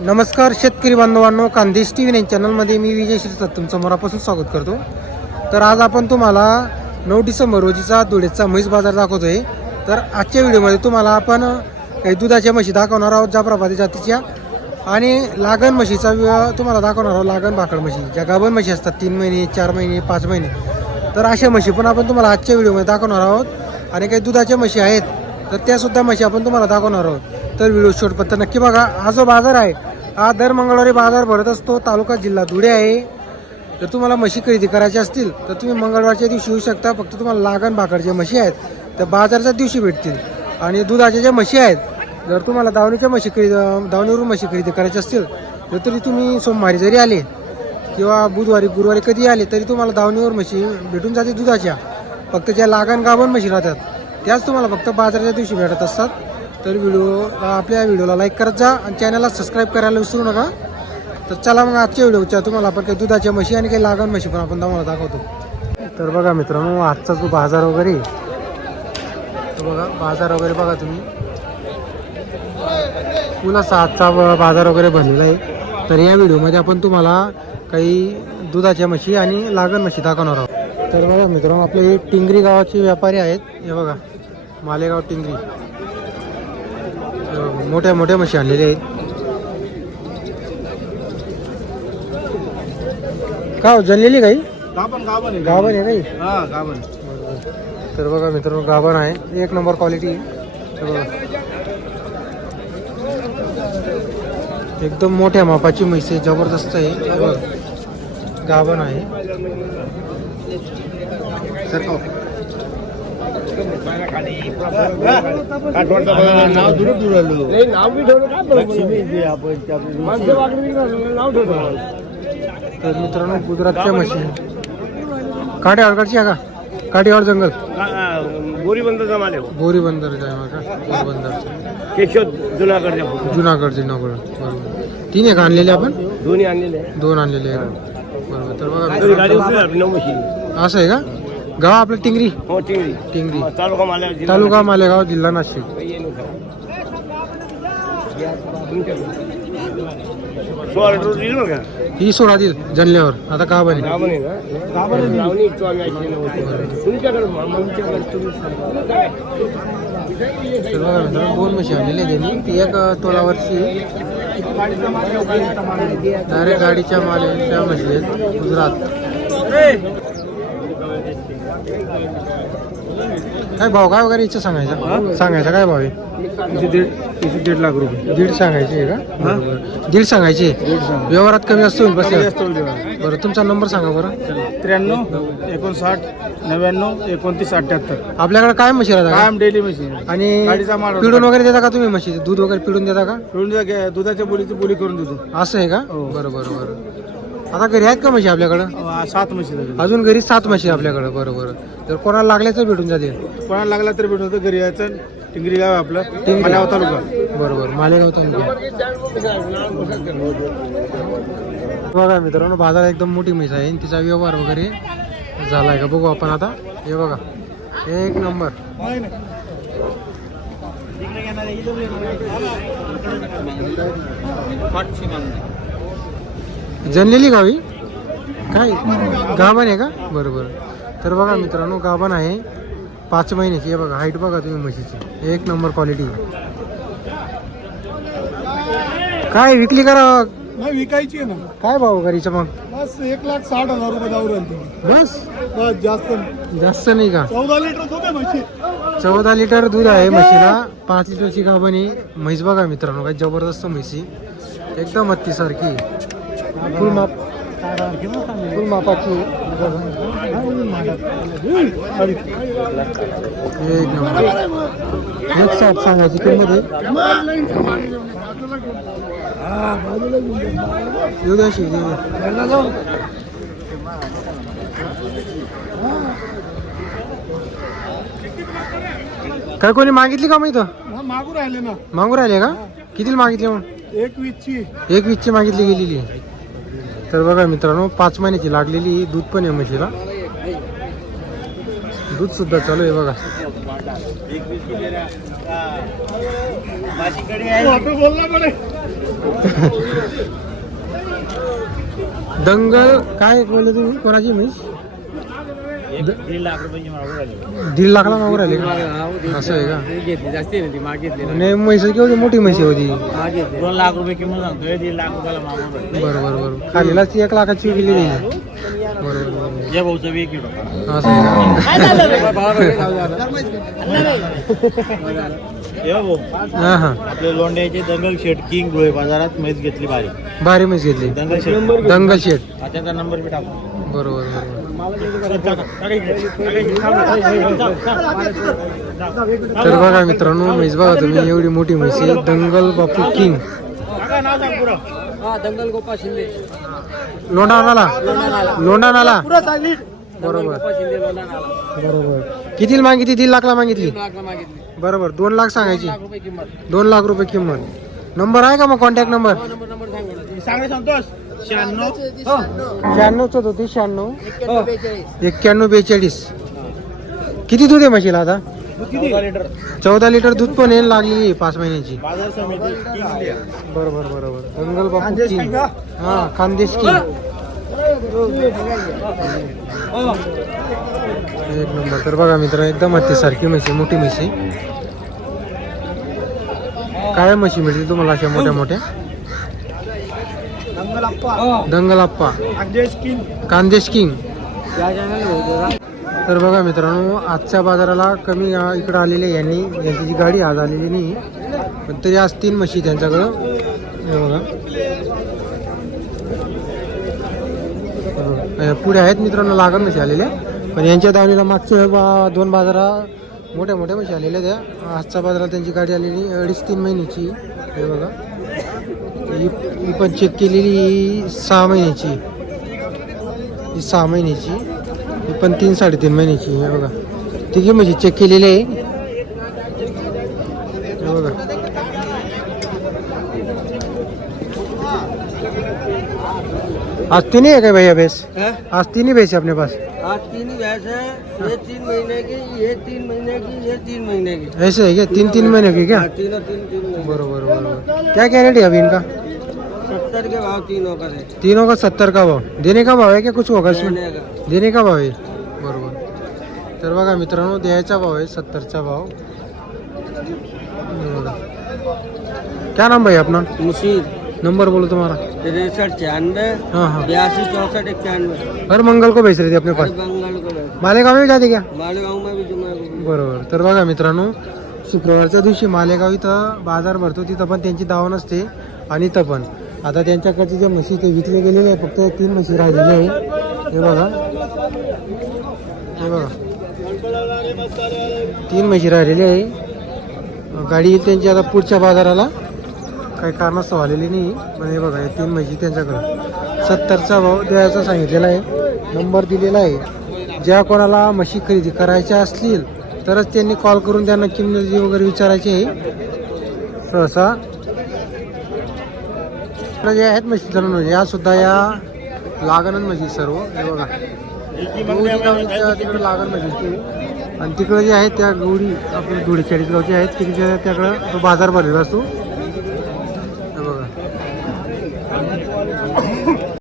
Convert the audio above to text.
नमस्कार शेतकरी बांधवांनो कांदेश टी व्ही चॅनलमध्ये मी विजय शिरसाट तुमचं मनापासून स्वागत करतो. तर आज आपण तुम्हाला नऊ डिसेंबर रोजीचा धुळेचा म्हैस बाजार दाखवतोय. तर आजच्या व्हिडिओमध्ये तुम्हाला आपण काही दुधाच्या म्हशी दाखवणार आहोत जाफराबादी जातीच्या. आणि लागण म्हशीचा तुम्हाला दाखवणार आहोत लागण भाकड म्हशी. ज्या गाभण म्हशी असतात तीन महिने चार महिने पाच महिने. तर अशा म्हशी पण आपण तुम्हाला आजच्या व्हिडिओमध्ये दाखवणार आहोत. आणि काही दुधाच्या म्हशी आहेत तर त्यासुद्धा म्हशी आपण तुम्हाला दाखवणार आहोत. तर व्हिडिओ शेवटपर्यंत नक्की बघा. हा जो बाजार आहे हा दर मंगळवारी बाजार भरत असतो. तालुका जिल्हा धुळे आहे. जर तुम्हाला म्हशी खरेदी करायची असतील तर तुम्ही मंगळवारच्या दिवशी येऊ शकता. फक्त तुम्हाला लागण भाकर ज्या म्हशी आहेत त्या बाजारच्या दिवशी भेटतील. आणि दुधाच्या ज्या म्हशी आहेत जर तुम्हाला दावणीच्या म्हशी खरेदी दावणीवरून म्हशी खरेदी करायची असतील तर तरी तुम्ही सोमवारी जरी आले किंवा बुधवारी गुरुवारी कधी आले तरी तुम्हाला दावणीवर म्हशी भेटून जाते दुधाच्या. फक्त ज्या लागण गाभण म्हशी राहतात त्याच तुम्हाला फक्त बाजाराच्या दिवशी भेटत असतात. तर व्हिडिओ आपल्या व्हिडिओला लाईक करत जा आणि चॅनलला सबस्क्राईब करायला विसरू नका. तर चला मग आजच्या व्हिडिओच्या तुम्हाला आपण काही दुधाच्या म्हशी आणि काही लागण म्हशी पण आपण तुम्हाला दाखवतो. तर बघा मित्रांनो आजचा जो बाजार वगैरे तर बघा बाजार वगैरे बघा तुम्ही. फुलाचा आजचा ब- बाजार वगैरे भरलेला आहे. तर या व्हिडिओमध्ये आपण तुम्हाला काही दुधाच्या म्हशी आणि लागण म्हशी दाखवणार आहोत. तर बघा मित्रांनो आपले टिंगरी गावाचे व्यापारी आहेत. हे बघा मालेगाव टिंगरी. मोठ्या मोठ्या म्हशी आणलेल्या आहेत का हो, जनलेली काही गाभण आहे काही हा तर बघा मित्रांनो गाभण आहे एक नंबर क्वालिटी तर बघा एकदम मोठ्या मापाची म्हैस ज़बरदस्त आहे। हे गाभण आहे। नाव दुरुस्त दुरालो नाव बी ठेवलं आपण तर मित्रांनो गुजरातच्या म्हशी काटेवाडकडची आहे का काटेवाड जंगल. बोरी बंद जमाले बोरी आहे का पोरबंदरच्या केशव जुनागडच्या फोटो जुनागड जुनागड बरोबर. तीन एक आणलेले आपण? दोन्ही आणलेले दोन आणलेले बरोबर तर बघा मशीन. असं आहे का? गाव आपलं टिंगरी? हो टिंगरी. टिंगरी. तालुका माल्या तालुका मालेगाव जिल्हा नाशिक. दिलं ही सोडा देईल जनल्यावर. आता का बने दोन म्हशी आणलेली आहे त्यांनी. ती एक तोलावरची. डायरेक्ट गाडीच्या मालेच्या आहेत. गुजरात. काय भाव काय वगैरे इच्छा सांगायचा? सांगायचा काय भाव आहे? दीड दीड लाख रुपये. दीड सांगायची आहे का? बरोबर. दीड सांगायची? व्यवहारात कमी असतो होईल बस बरं तुमचा नंबर सांगा बरं. त्र्याण्णव एकोणसाठ नव्याण्णव एकोणतीस अठ्ठ्याहत्तर आपल्याकडे काय म्हशी राहतात का? कायम डेली मशीन आणि गाडीचा माल पिडून वगैरे देता का तुम्ही म्हशी दूध वगैरे पिडून देता का? पिळून दुधाच्या बोलीची बोली करून देतो. असं आहे का? हो. बरं बरं बरं. आता घरी आहेत का म्हशी आपल्याकडं? अं, सात म्हशी लागली अजून घरी सात म्हशी आहे आपल्याकडं. बरं बरं. जर कोणाला लागल्या तर भेटून जाते कोणाला लागला तर भेटून होतं घरी यायचं. टिंगरी गाव आहे आपलं. मालेगाव तालुका. बरोबर मालेगाव तालुका. बघा मित्रांनो बाजार एकदम मोठी म्हैस आहे. आणि तिचा व्यवहार वगैरे झालाय का? बघू आपण आता. हे बघा एक नंबर. जनलेली गावी काय? गाभण आहे का? बरं बरं तर बघा मित्रांनो गाभण आहे. पाच महिन्याची हे बघा हाईट बघा तुम्ही म्हशीची. एक नंबर क्वालिटी काय विकली करा नाही विकायची आहे ना. काय भाव गाडीचं मग? बस एक लाख साठ हजार रुपये जाऊ बस? बस जास्त जास्त नाही का? चौदा लिटर होते म्हशी. चौदा लिटर दूध आहे म्हशीला. पाच लिटरची गाभण म्हैस बघा मित्रांनो काय जबरदस्त म्हशी एकदम हत्तीसारखी फुल माप फुल मापाची. एक नंबर एक साठ सांगायची किंमत आहे येऊ. काय कोणी मागितली का इथं मागू राहिले ना मागू राहिले का कितीला मागितले मग एक वीसची एक वीसची मागितली गेलेली. तर बघा मित्रांनो पाच महिन्याची लागलेली दूध पण आहे म्हशीला. दूध सुद्धा चालू आहे बघा. दंगल काय बोलले तुम्ही? कोणाची म्हैस? दीड लाख रुपयाची मागू राहिली दीड लाखला मागून राहिले का? असं आहे का? घेतली जास्ती ना ती मागितली आणि म्हैस केवढी मोठी म्हैस होती मागितली. दोन लाख रुपये किंमत सांगतोय दीड लाख रुपयाला राहिली. बरं बरं बरं. खालीलाच ती एक लाखाची गेली नाही भाऊचं वीक किलो. असं आहे ये भाऊ का हां हां आपले लोंड्याचे दंगल शेट किंग धुळे बाजारात म्हैस घेतली बारी भारी म्हैस घेतली. दंगल शेट दंगल शेट हा त्यांचा नंबर बी टाकू. बरोबर बरोबर. तर बघा मित्रांनो म्हैस बघा तुम्ही एवढी मोठी म्हैस आहे. दंगल बापू किंग. दंगल गोपा शिंदे लोंढाणाला लोंढाणाला बरोबर. नाला बरोबर. किती मागितली? दीड लाखला मागितली? बरोबर. दोन लाख सांगायची. दोन लाख रुपये किंमत. नंबर आहे का मग कॉन्टॅक्ट नंबर? नंबर शहाण्णव? शहाण्णवच होती शहाण्णव. एक्क्याण्णव बेचाळीस. किती दूध आहे म्हशीला आता? चौदा लिटर. दूध पण येईल लागलेली आहे पाच महिन्याची. बरोबर बरोबर. बापू किंग. हा खानदेश किंग. एक नंबर. तर बघा मित्र एकदम हत्ती सारखी म्हशी मोठी म्हशी. काय म्हशी मिळतील तुम्हाला अशा मोठ्या मोठ्या. दंगल अप्पा खानदेश किंग तर बघा मित्रांनो आजच्या बाजाराला कमी इकडं आलेले यांनी. यांची जी गाडी आज आलेली नाही. पण तरी आज तीन म्हशी त्यांच्याकडं हे बघा. पुढे आहेत मित्रांनो लागण म्हशी आलेल्या. पण यांच्या दावणीला मागच्या बा- दोन बाजारा मोठ्या मोठ्या म्हशी आलेल्या त्या आजच्या बाजारात त्यांची गाडी आलेली अडीच तीन महिन्याची. हे बघा. ही ही पण चेक केलेली ही सहा महिन्याची. ही सहा महिन्याची. ही पण तीन साडेतीन महिन्याची आहे बघा. तिघी म्हणजे चेक केलेली आहे. हे बघा. आज तीन है क्या भैया भैंस? आज तीन ही भैंस है अपने पास. आज तीन भैंस है ये तीन महीने की ये तीन महीने की ये तीन महीने की? ऐसे है क्या? तीन तीन महीने की क्या? हाँ, तीनों तीन तीन बरोबर बरोबर। क्या क्या रेट है अभी इनका? सत्तर के भाव तीनों का है तीनों का सत्तर का भाव। देने का भाव है क्या कुछ होगा इसमें? देने का। भाव आहे बरोबर। तर बघा मित्रांनो द्यायचा भाव आहे सत्तरचा भाव. क्या नाम भाई अपना मुशीद. नंबर बोलो तुम्हारा तिरसठ छियानवे हाँ हाँ. बयासी चौसठ इक्यानवे हर मंगल को बेच रहे थे अपने पास. है में जाते क्या? मालेगांव में भी बरोबर. तर बघा मित्रांनो शुक्रवारच्या दिवशी मालेगाव इथं बाजार भरतो तिथं पण त्यांची दाव नसते आणि इथं पण. आता त्यांच्याकडचे जे म्हशी ते विकले गेलेले आहे फक्त तीन म्हशी राहिलेले आहे हे बघा. हे बघा. तीन म्हशी राहिलेली आहे. गाडी येईल त्यांची आता पुढच्या बाजाराला काही कारणास्तव आलेली नाही. पण हे बघा हे तीन म्हशी त्यांच्याकडं. सत्तरचा भाव द्यायचा सांगितलेला आहे. नंबर दिलेला आहे. ज्या कोणाला म्हशी खरेदी करायच्या असतील तरच त्यांनी कॉल करून त्यांना किंमत वगैरे विचारायची आहे सहसा. तर जे आहेत म्हशी म्हणजे, धरून या सुद्धा या लागणच म्हशी सर्व. हे बघा. गौरी तिकडे लागण म्हशी आणि तिकडे जे आहेत त्या गौरी आपल्या धुळेचाळीस गावचे आहेत. तिकडे त्याकडं तो बाजार भरलेला असतो.